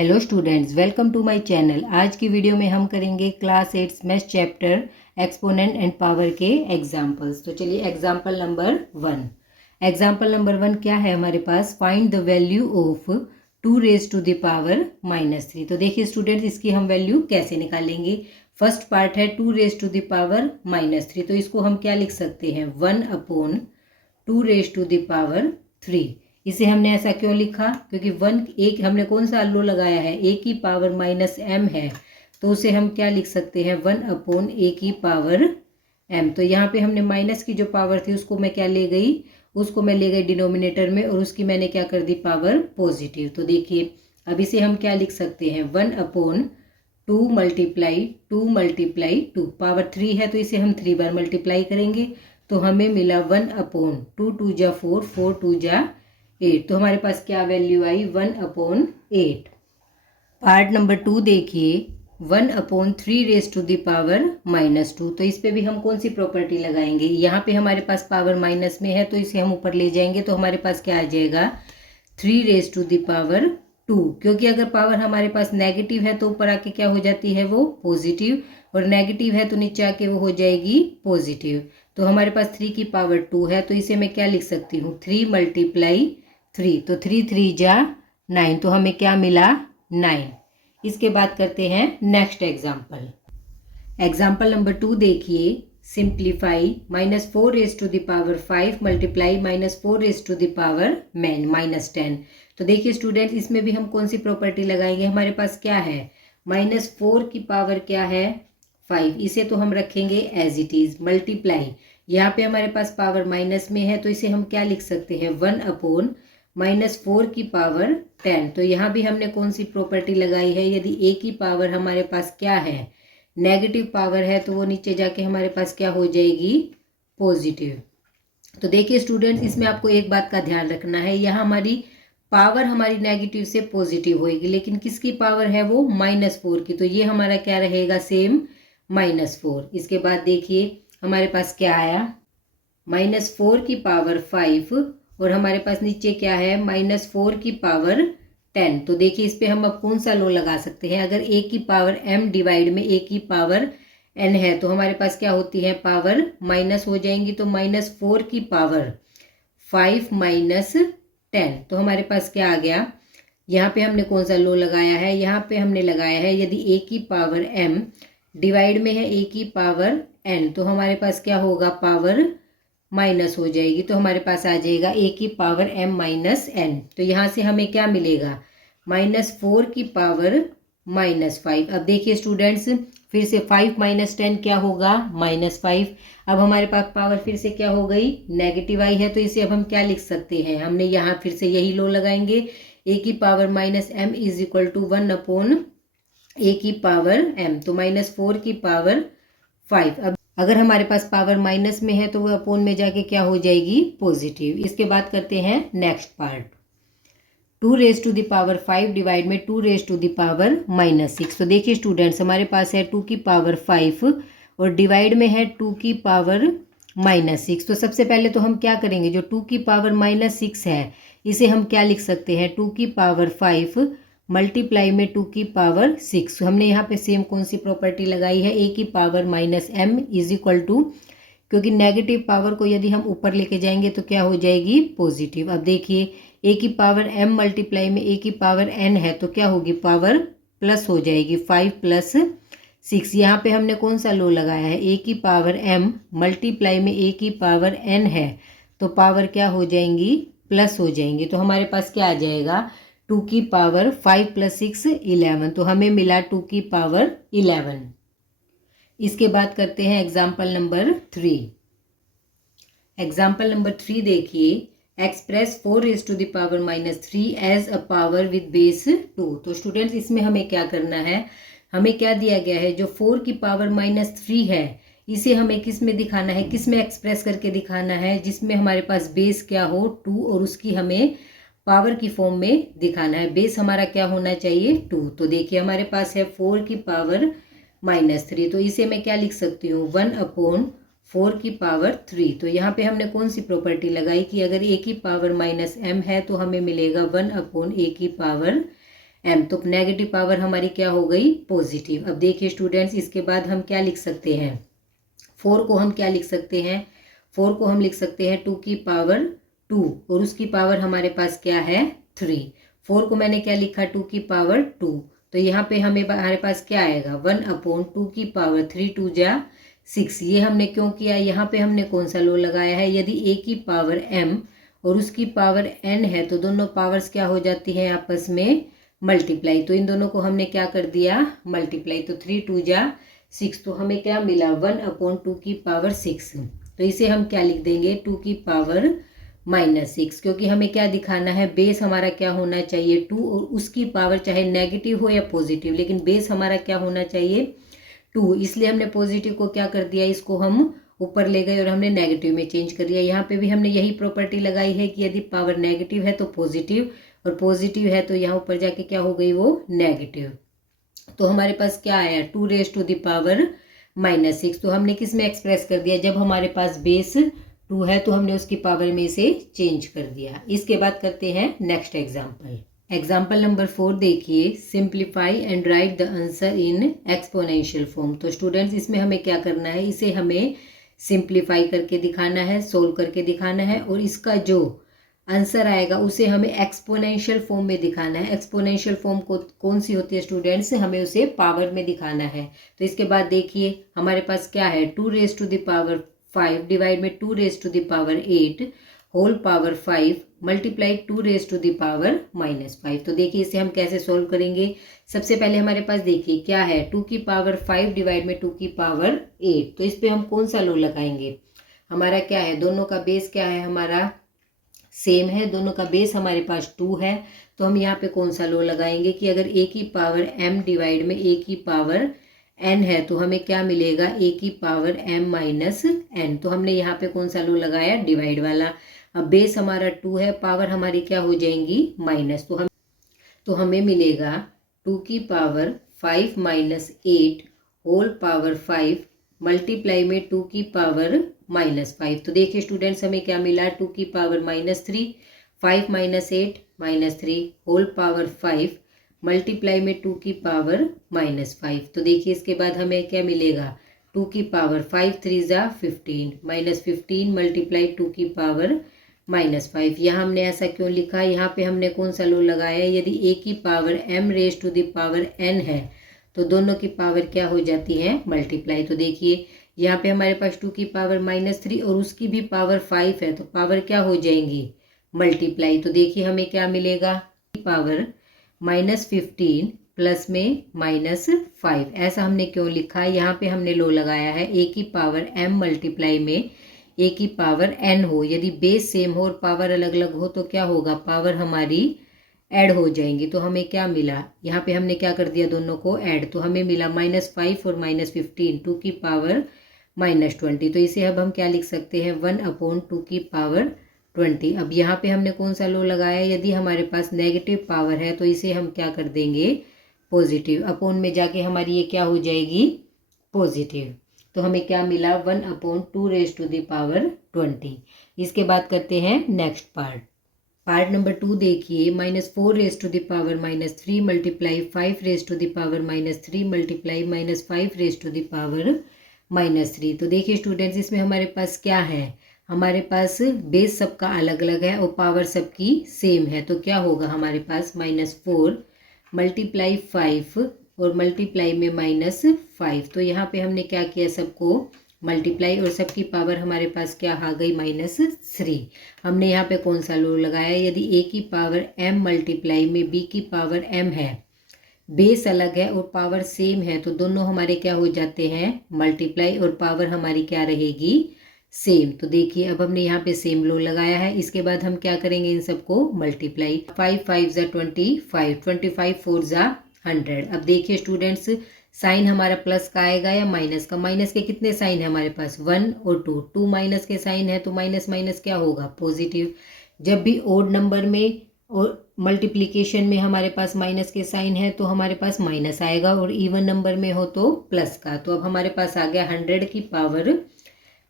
Hello students, welcome to my channel. आज की video में हम करेंगे class 8 math chapter exponent and power के एग्जाम्पल्स। तो चलिए एग्जाम्पल नंबर 1। एग्जाम्पल नंबर 1 क्या है हमारे पास? Find the value of 2 raise to the power -3। तो देखिए स्टूडेंट्स, इसकी हम वैल्यू कैसे निकालेंगे। फर्स्ट पार्ट है 2 रेज टू द पावर -3, तो इसको हम क्या लिख सकते हैं? 1/2 रेज टू द पावर 3। इसे हमने ऐसा क्यों लिखा? क्योंकि 1 एक हमने कौन सा लो लगाया है? a की पावर -m है, तो उसे हम क्या लिख सकते हैं? 1/a की पावर m। तो यहाँ पे हमने माइनस की जो पावर थी उसको मैं क्या ले गई? उसको मैं ले गई डिनोमिनेटर में, और उसकी मैंने क्या कर दी? Power positive. तो देखिए अब इसे हम क्या लिख सकते हैं? 1/2 मल्टीप्लाई 2 पावर 3 है, तो इसे हम 3 बार मल्टीप्लाई करेंगे, तो हमें मिला 1/2। 2 जा 4, 4 2 जा 8। तो हमारे पास क्या वैल्यू आई? 1/8। पार्ट नंबर 2 देखिए, 1/3 रेज टू द पावर -2। तो इस पे भी हम कौन सी प्रॉपर्टी लगाएंगे? यहाँ पे हमारे पास पावर माइनस में है, तो इसे हम ऊपर ले जाएंगे, तो हमारे पास क्या आ जाएगा? 3 रेज टू द पावर 2। क्योंकि अगर पावर हमारे पास नेगेटिव है तो ऊपर आके क्या हो जाती है? वो पॉजिटिव, और नेगेटिव है तो नीचे आके वो हो जाएगी पॉजिटिव। तो हमारे पास 3 की पावर 2 है, तो इसे मैं क्या लिख सकती हूँ? 3 × 3। तो 3 3 जा 9, तो हमें क्या मिला? 9। इसके बाद करते हैं नेक्स्ट एग्जाम्पल। एग्जाम्पल नंबर 2 देखिए, simplify -4 raise to the power 5 multiply -4 raise to the power -10। तो देखिए स्टूडेंट, इसमें भी हम कौन सी प्रॉपर्टी लगाएंगे? हमारे पास क्या है? -4 की पावर क्या है? 5। इसे तो हम रखेंगे एज इट इज। मल्टीप्लाई, यहाँ पे हमारे पास पावर माइनस में है, तो इसे हम क्या लिख सकते हैं? 1/-4 की पावर 10। तो यहाँ भी हमने कौन सी प्रॉपर्टी लगाई है? यदि a की पावर हमारे पास क्या है? नेगेटिव पावर है, तो वो नीचे जाके हमारे पास क्या हो जाएगी? पॉजिटिव। तो देखिए स्टूडेंट्स, इसमें आपको एक बात का ध्यान रखना है, यहाँ हमारी पावर हमारी नेगेटिव से पॉजिटिव होएगी, लेकिन किसकी पावर है? वो -4 की। तो ये हमारा क्या रहेगा? सेम -4। इसके बाद देखिए हमारे पास क्या आया? -4 की पावर 5, और हमारे पास नीचे क्या है? -4 की पावर 10। तो देखिए इस पे हम अब कौन सा लो लगा सकते हैं? अगर a की पावर m डिवाइड में a की पावर n है, तो हमारे पास क्या होती है? पावर माइनस हो जाएंगी। तो -4 की पावर 5 -10। तो हमारे पास क्या आ गया? यहाँ पे हमने कौन सा लो लगाया है? यहाँ पे हमने लगाया है, यदि a की पावर m डिवाइड में है a की पावर n, तो हमारे पास क्या होगा? पावर माइनस हो जाएगी। तो हमारे पास आ जाएगा a की पावर m -n। तो यहाँ से हमें क्या मिलेगा? -4 की पावर -5। अब देखिए स्टूडेंट्स, फिर से 5 -10 क्या होगा? -5। अब हमारे पास पावर फिर से क्या हो गई? नेगेटिव आई है, तो इसे अब हम क्या लिख सकते हैं? हमने यहाँ फिर से यही लो लगाएंगे, a की power -m is equal to 1/a की पावर m। तो -4 की पावर 5। अब अगर हमारे पास पावर माइनस में है, तो वो अपोन में जाके क्या हो जाएगी? पॉजिटिव। इसके बाद करते हैं next part. 2 raise to the power 5 divide में 2 रेज टू द पावर -6। तो देखिए स्टूडेंट्स, हमारे पास है 2 की पावर 5 और डिवाइड में है 2 की पावर -6। तो सबसे पहले तो हम क्या करेंगे? जो 2 की पावर -6 है, इसे हम क्या लिख सकते हैं? 2 की पावर 5 मल्टीप्लाई में 2 की पावर 6। हमने यहाँ पे सेम कौन सी प्रॉपर्टी लगाई है? a की power -m is equal to, क्योंकि नेगेटिव पावर को यदि हम ऊपर लेके जाएंगे तो क्या हो जाएगी? पॉजिटिव। अब देखिए a की पावर m मल्टीप्लाई में a की पावर n है, तो क्या होगी? पावर प्लस हो जाएगी। 5 + 6। यहाँ पे हमने कौन सा लो लगाया है? a की पावर m मल्टीप्लाई में a की पावर n है, तो पावर क्या हो जाएंगी? प्लस हो जाएंगी। तो हमारे पास क्या आ जाएगा? 2 की पावर 5 + 6 11। तो हमें मिला 2 की पावर 11। इसके बाद करते हैं एग्जाम्पल नंबर 3। एग्जाम्पल नंबर 3 देखिए, express 4 raise to the power -3 as a power with base 2। तो स्टूडेंट्स, इसमें हमें क्या करना है? हमें क्या दिया गया है? जो 4 की पावर -3 है, इसे हमें किस में दिखाना है? किस में एक्सप्रेस करके दिखाना है? जिसमें हमारे पास बेस क्या हो? 2, और उसकी हमें पावर की फॉर्म में दिखाना है। बेस हमारा क्या होना चाहिए? 2। तो देखिए हमारे पास है 4 की पावर -3, तो इसे मैं क्या लिख सकती हूँ? 1/4 की पावर 3। तो यहाँ पे हमने कौन सी प्रॉपर्टी लगाई कि अगर a की पावर -m है, तो हमें मिलेगा 1/a की पावर m, तो नेगेटिव पावर हमारी क्या हो गई, पॉजिटिव। अब देखिए स्टूडेंट्स, इसके बाद हम क्या लिख सकते हैं, 4 को हम क्या लिख सकते हैं, 4 को हम लिख सकते हैं 2 की पावर 2 और उसकी पावर हमारे पास क्या है 3। 4 को मैंने क्या लिखा, 2 की पावर 2, तो यहाँ पे हमारे पास क्या आएगा 1/2 की पावर 3, 2 जा 6। ये हमने क्यों किया, यहाँ पे हमने कौन सा लो लगाया है, यदि a की पावर m और उसकी पावर n है तो दोनों पावर्स क्या हो जाती है आपस में मल्टीप्लाई, तो इन दोनों को हमने क्या कर दिया मल्टीप्लाई, तो 3, 2 जा 6, तो हमें क्या मिला 1/2 की पावर 6। तो इसे हम क्या लिख देंगे 2 की पावर -6, क्योंकि हमें क्या दिखाना है, बेस हमारा क्या होना चाहिए 2 और उसकी पावर चाहे नेगेटिव हो या पॉजिटिव, लेकिन बेस हमारा क्या होना चाहिए 2, इसलिए हमने पॉजिटिव को क्या कर दिया, इसको हम ऊपर ले गए और हमने नेगेटिव में चेंज कर दिया। यहाँ पे भी हमने यही प्रॉपर्टी लगाई है कि यदि पावर नेगेटिव है तो पॉजिटिव और पॉजिटिव है तो यहाँ ऊपर जाके क्या हो गई वो नेगेटिव। तो हमारे पास क्या आया 2 रेज़ टू द पावर -6, तो हमने किस में एक्सप्रेस कर दिया, जब हमारे पास बेस 2 है तो हमने उसकी पावर में से चेंज कर दिया। इसके बाद करते हैं नेक्स्ट एग्जाम्पल। एग्जाम्पल नंबर 4 देखिए, simplify and right the answer in exponential form. तो स्टूडेंट्स इसमें हमें क्या करना है, इसे हमें सिंप्लीफाई करके दिखाना है, सोल्व करके दिखाना है और इसका जो आंसर आएगा उसे हमें एक्सपोनेंशियल फॉर्म में दिखाना है। एक्सपोनेंशियल फॉर्म को कौन सी होती है स्टूडेंट्स, हमें उसे पावर में दिखाना है। तो इसके बाद देखिए हमारे पास क्या है 2 raise to the power 5 divide में 2 raise to the power 8 whole power 5 multiply 2 raise to the power -5। तो देखिए इसे हम कैसे सोल्व करेंगे। सबसे पहले हमारे पास देखिए क्या है 2 की पावर 5 डिवाइड में 2 की पावर 8, तो इस पे हम कौन सा लो लगाएंगे, हमारा क्या है, दोनों का बेस क्या है हमारा सेम है, दोनों का बेस हमारे पास 2 है, तो हम यहाँ पे कौन सा लो लगाएंगे कि अगर a की पावर m डिवाइड में a की पावर n है तो हमें क्या मिलेगा a की पावर m -n, तो हमने यहाँ पे कौन सा लो लगाया डिवाइड वाला। अब बेस हमारा 2 है, पावर हमारी क्या हो जाएंगी माइनस, तो हमें मिलेगा 2 की पावर 5 - 8 होल पावर 5 मल्टीप्लाई में 2 की पावर -5। तो देखिए स्टूडेंट्स हमें क्या मिला 2 की पावर -3 5 - 8 -3 होल पावर 5 मल्टीप्लाई में 2 की पावर -5। तो देखिए इसके बाद हमें क्या मिलेगा 2 की पावर 5 3 जा 15 -15 मल्टीप्लाई 2 की पावर -5। यहाँ हमने ऐसा क्यों लिखा, यहाँ पे हमने कौन सा लो लगाया, यदि a की power m raise to the power n है तो दोनों की पावर क्या हो जाती है मल्टीप्लाई। तो देखिए यहाँ पे हमारे पास 2 की पावर -3 और उसकी भी पावर 5 है तो पावर क्या हो जाएंगी मल्टीप्लाई। तो देखिए हमें क्या मिलेगा पावर -15 प्लस में -5, ऐसा हमने क्यों लिखा, यहाँ पे हमने लो लगाया है a की पावर m मल्टीप्लाई में a की पावर n हो, यदि बेस सेम हो और पावर अलग अलग हो तो क्या होगा पावर हमारी ऐड हो जाएंगी। तो हमें क्या मिला, यहाँ पे हमने क्या कर दिया दोनों को ऐड, तो हमें मिला -5 और -15 2 की पावर -20। तो इसे अब हम क्या लिख सकते हैं 1/2 की पावर 20। अब यहाँ पे हमने कौन सा लो लगाया, यदि हमारे पास नेगेटिव पावर है तो इसे हम क्या कर देंगे पॉजिटिव, अपोन में जाके हमारी ये क्या हो जाएगी पॉजिटिव। तो हमें क्या मिला 1/2 रेज़ टू द पावर 20। इसके बाद करते हैं नेक्स्ट पार्ट नंबर 2 देखिए, -4 raise to the power -3 multiply 5 raise to the power -3 multiply -5 raise to the power -3। तो देखिए स्टूडेंट्स इसमें हमारे पास क्या है, हमारे पास बेस सबका अलग अलग है और पावर सबकी सेम है, तो क्या होगा हमारे पास -4 मल्टीप्लाई 5 और मल्टीप्लाई में -5। तो यहाँ पे हमने क्या किया सबको मल्टीप्लाई और सबकी पावर हमारे पास क्या आ गई -3। हमने यहाँ पे कौन सा लो लगाया, यदि a की पावर m मल्टीप्लाई में b की पावर m है, बेस अलग है और पावर सेम है तो दोनों हमारे क्या हो जाते हैं मल्टीप्लाई और पावर हमारी क्या रहेगी सेम। तो देखिए अब हमने यहाँ पे सेम लो लगाया है, इसके बाद हम क्या करेंगे इन सबको मल्टीप्लाई 5 5 जा 25 25 4 जा 100। अब देखिए स्टूडेंट्स साइन हमारा प्लस का आएगा या माइनस का, माइनस के कितने साइन है हमारे पास 1 और 2 माइनस के साइन है तो माइनस माइनस क्या होगा पॉजिटिव। जब भी ओड नंबर में और मल्टीप्लिकेशन में हमारे पास माइनस के साइन है तो हमारे पास माइनस आएगा और इवन नंबर में हो तो प्लस का। तो अब हमारे पास आ गया 100 की पावर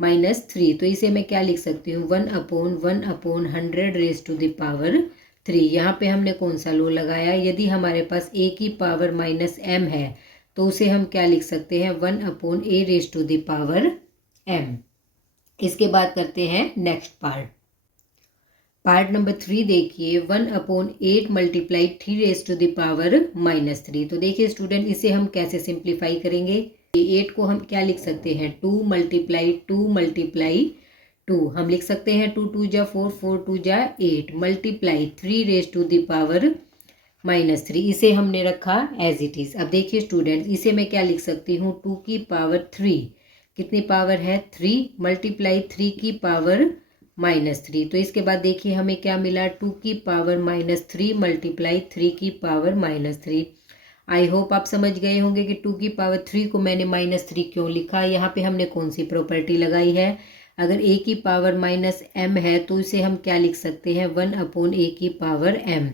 -3। तो इसे मैं क्या लिख सकती हूँ 1/1/100 रेज़ टू द पावर 3। यहाँ पे हमने कौन सा लॉ लगाया, यदि हमारे पास a की पावर माइनस m है तो उसे हम क्या लिख सकते हैं, 1/a raise to the power m। इसके बाद करते हैं नेक्स्ट पार्ट नंबर 3 देखिए, 1/8 multiply 3 raise to the power -3। तो देखिए स्टूडेंट, इसे हम कैसे सिंप्लीफाई करेंगे। 8 को हम क्या लिख सकते हैं, 2 मल्टीप्लाई 2 हम लिख सकते हैं 2 2 जा 4 4 2 जा 8 multiply 3 raise to the power -3। इसे हमने रखा एज इट इज़। अब देखिए स्टूडेंट, इसे मैं क्या लिख सकती हूँ, 2 की पावर 3, कितनी पावर है 3, मल्टीप्लाई 3 की पावर -3। तो इसके बाद देखिए हमें क्या मिला, 2 की पावर -3 मल्टीप्लाई 3 की पावर -3। आई होप आप समझ गए होंगे कि 2 की पावर 3 को मैंने -3 क्यों लिखा। यहाँ पे हमने कौन सी प्रॉपर्टी लगाई है, अगर a की पावर -m है तो इसे हम क्या लिख सकते हैं, 1/a की पावर m।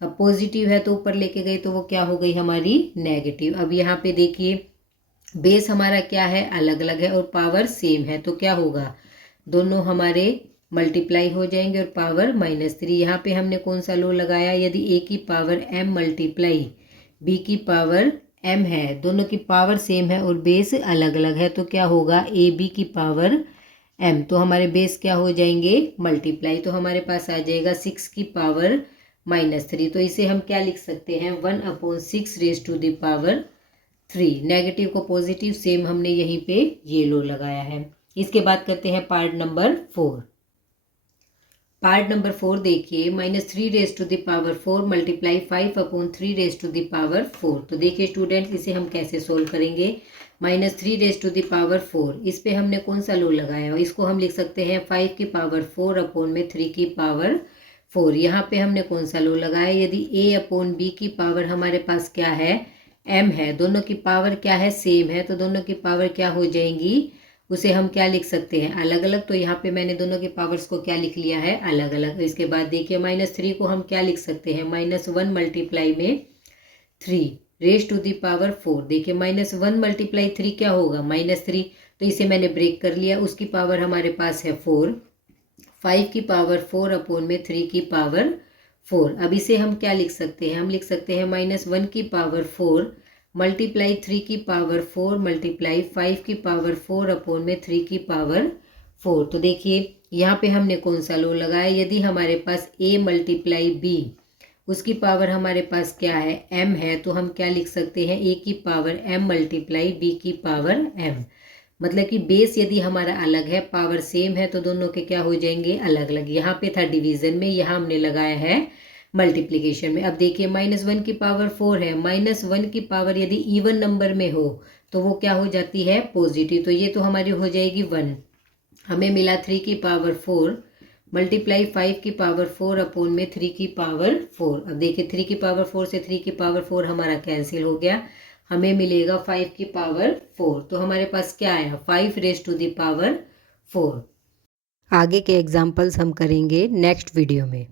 अब पॉजिटिव है तो ऊपर लेके गए तो वो क्या हो गई हमारी नेगेटिव। अब यहाँ पे देखिए बेस हमारा क्या है, अलग अलग है और पावर सेम है, तो क्या होगा, दोनों हमारे मल्टीप्लाई हो जाएंगे और पावर -3। यहाँ पे हमने कौन सा लॉ लगाया, यदि a की पावर m मल्टीप्लाई b की पावर m है, दोनों की पावर सेम है और बेस अलग अलग है, तो क्या होगा, a b की पावर m। तो हमारे बेस क्या हो जाएंगे, मल्टीप्लाई। तो हमारे पास आ जाएगा 6 की पावर -3। तो इसे हम क्या लिख सकते हैं, 1/6 raise to the power 3। Negative को पॉजिटिव सेम हमने यहीं पे ये लो लगाया है। इसके बाद करते हैं पार्ट नंबर 4। पार्ट नंबर 4 देखिए, -3 raise to the power 4 multiply 5/3 raise to the power 4। तो देखिए स्टूडेंट, इसे हम कैसे सोल्व करेंगे, -3 रेज टू द पावर 4, इस पे हमने कौन सा लो लगाया, इसको हम लिख सकते हैं 5 की पावर 4/3 की पावर 4। यहाँ पे हमने कौन सा लो लगाया, यदि a/b की पावर हमारे पास क्या है, m है, दोनों की पावर क्या है, सेम है, तो दोनों की पावर क्या हो जाएंगी, उसे हम क्या लिख सकते हैं, अलग अलग। तो यहाँ पे मैंने दोनों के पावर्स को क्या लिख लिया है, अलग अलग। इसके बाद देखिए -3 को हम क्या लिख सकते हैं, -1 मल्टीप्लाई में 3 रेज टू दी पावर 4। देखिए -1 मल्टीप्लाई 3 क्या होगा, -3। तो इसे मैंने ब्रेक कर लिया, उसकी पावर हमारे पास है 4, 5 की पावर 4/3 की पावर 4। अब इसे हम क्या लिख सकते हैं, हम लिख सकते हैं -1 की पावर 4 मल्टीप्लाई 3 की पावर 4 मल्टीप्लाई 5 की पावर 4/3 की पावर 4। तो देखिए यहाँ पे हमने कौन सा लो लगाया, यदि हमारे पास a मल्टीप्लाई b, उसकी पावर हमारे पास क्या है, m है, तो हम क्या लिख सकते हैं, a की पावर m मल्टीप्लाई b की पावर m। मतलब कि बेस यदि हमारा अलग है, पावर सेम है, तो दोनों के क्या हो जाएंगे, अलग अलग। यहाँ पे था डिवीजन में, यहाँ हमने लगाया है मल्टीप्लिकेशन में। अब देखिए -1 की पावर 4 है, -1 की पावर यदि इवन नंबर में हो तो वो क्या हो जाती है, पॉजिटिव। तो ये तो हमारी हो जाएगी 1। हमें मिला 3 की पावर 4 मल्टीप्लाई 5 की पावर 4/3 की पावर 4। अब देखिए 3 की पावर 4 से 3 की पावर 4 हमारा कैंसिल हो गया, हमें मिलेगा 5 की पावर 4। तो हमारे पास क्या आया, 5 रेज टू द पावर 4। आगे के एग्जाम्पल्स हम करेंगे नेक्स्ट वीडियो में।